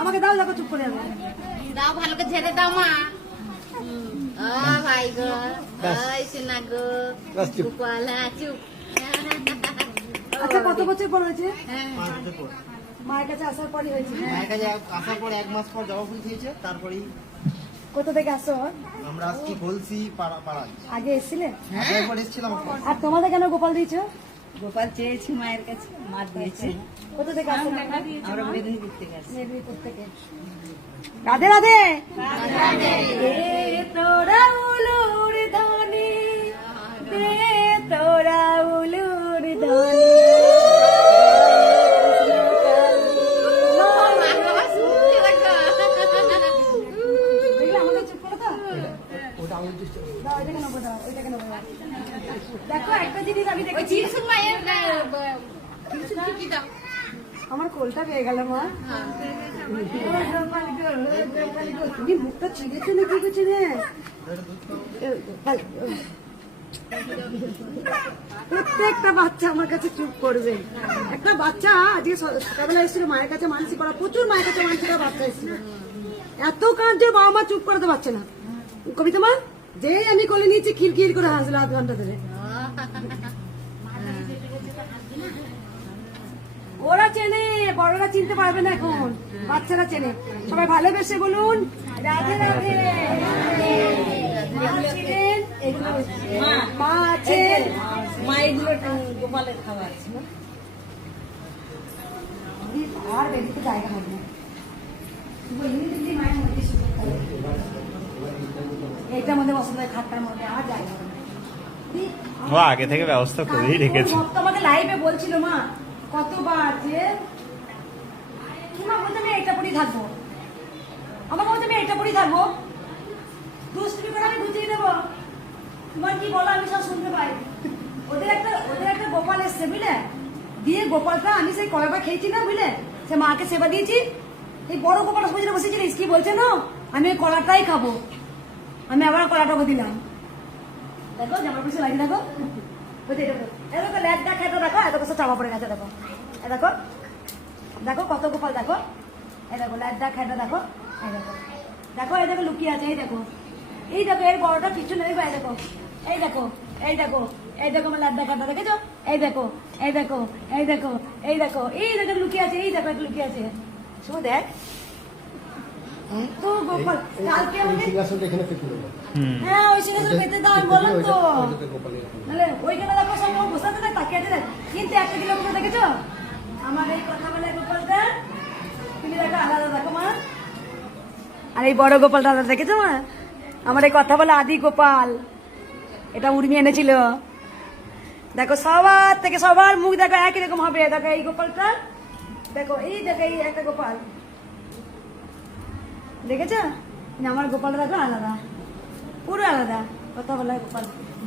আমাকে দাও, দেখো চুপ করে যাবে। দাও, ভালো করে ঝেড়ে দাও মা। ও ভাই গো, ওই সোনা গো, গোপাল, চুপ। আচ্ছা, কত বছর পর হয়েছে? 5 বছর পর। মায়ের কাছে আসার পরই হয়েছে। মায়ের কাছে আসার পর 1 মাস পর জবা ফুল দিয়েছে, তারপরেই কোথা থেকে আসো? আমরা আজকে বলছি পাড়ায়। আগে এসেছিলে? আগে একবার এসেছিলাম। আর তোমাদের কেন গোপাল দিয়েছো? গোপাল চেয়েছি মায়ের কাছে, মা দিয়েছে। কোথা থেকে আসো? আমরা মেদিনীপুর থেকে আসি। মেদিনীপুর থেকে। রাধে রাধে। দে তোরা উলুর ধ্বনি, দে তোরা উলুর ধ্বনি। দেখলে আমাদের চুপ করে তো? দাও, ওইটাকে নেবো, দাও, ওইটাকে নেবো। দেখো একটা জিনিস আমি ওই দেখেছি, চিরসুন মায়ের চিরসুন কি দাও? আমার কোলটা পেয়ে গেল মা। তুমি মুখটা ছিঁড়েছো না কি করছো রে? প্রত্যেকটা বাচ্চা আমার কাছে চুপ করবে। একটা বাচ্চা আজকে সকালবেলা এসেছিল মায়ের কাছে মানসিক করা, প্রচুর মায়ের কাছে মানসিক করা বাচ্চা এসেছিল। এত কাঁদছে, বাবা মা চুপ করাতে পারছে না। কবিতা মা যেই আমি কোলে নিয়েছি খিরখির করে হাসলো 1/2 ঘন্টা ধরে। ওরা চেনে, বড়রা চিনতে পারবে না এখন, বাচ্চারা চেনে। সবাই ভালোবেসে বলুন রাধে রাধে। মা ছিলেন, এগুলো মা আছেন। মা এগুলো গোপালের খাবার। আর বেরিতে জায়গা হবে না। এইটার মধ্যে পছন্দ হয়, খাটটার মধ্যে আর জায়গা হবে না। ও আগে থেকে ব্যবস্থা করেই রেখেছে। ভক্ত আমাকে লাইভে বলছিল মা কতবার যে কি মা বলতে আমি এটা পরেই থাকবো, আমাকে বলতে আমি এটা পরেই থাকবো, দুষ্টুমি করে আমি বুঝিয়ে দেবো, তোমার কি বলো আমি সব শুনতে পাই। ওদের একটা গোপাল এসছে বুঝলে, দিয়ে গোপালটা আমি সেই কলাটা খেয়েছি না বুঝলে, সে মাকে সেবা দিয়েছি। এই বড় গোপালটা বুঝলে বসেছিলিস কি বলছে না, আমি ওই কলাটাই খাবো। আমি আবার কলাটাকে দিলাম। দেখো জামার পিছনে লাগিয়ে দেখো, দেখো ল্যাজ দেখো, এটা দেখো এত কিছু চাপা পড়ে গেছে। দেখো দেখো দেখো কত গোপাল, দেখো এই দেখো ল্যাজ দেখা, এটা দেখো, এই দেখো দেখো, এই দেখো লুকিয়ে আছে, এই দেখো, এই দেখো এর বড়টা পিছনে দেখো, এই দেখো, এই দেখো, এই দেখো, এই দেখো আমার ল্যাজ দেখাটা দেখেছো, এই দেখো, এই দেখো, এই দেখো, এই দেখো, এই দেখো লুকিয়ে আছে, এই দেখো লুকিয়ে আছে। শুধু দেখ তো গোপাল কালকে আমাকে, হ্যাঁ ওই সিংহাসন পেতে দাও আমি বললাম তো, নাহলে ওইখানে দেখো সব লোক বসে আছে তাকিয়ে আছে। কিন্তু একটা কিলোমিটার দেখেছো আমার এই কথা বলে গোপালটা, তুমি দেখো আলাদা দেখো মা। আর এই বড় গোপালটা আলাদা দেখেছো মা, আমার এই কথা বলে আদি গোপাল, এটা উর্মি এনেছিল। দেখো সবার থেকে সবার মুখ দেখো একই রকম হবে। দেখো এই গোপালটা দেখো, এই দেখো এই একটা গোপাল দেখেছো, আমার গোপালটা দেখো আলাদা, পুরো আলাদা কথা বলা গোপাল।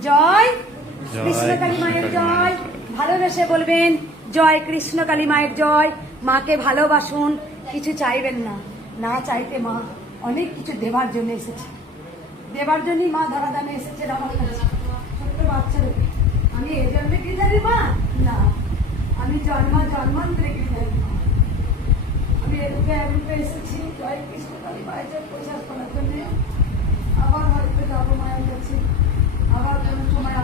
জয় কৃষ্ণ কালী মায়ের জয়। ভালোবেসে বলবেন জয় কৃষ্ণ কালী মায়ের জয়। মাকে ভালোবাসুন, কিছু চাইবেন না, না চাইতে মা অনেক কিছু দেবার জন্য এসেছে, দেবার জন্যই মা ধরাধামে এসেছে আমার কাছে। ছোট্ট বাচ্চাদের আমি এই জন্মে কি জানি মা, না আমি জন্মান্তরে কি জানি মা, আমি এরূপে এসেছি জয় কৃষ্ণ কালী মায়ের জয় প্রচার করার জন্য। আবার হয়তো যাবো মায়ের কাছে, আবার কোনো সময়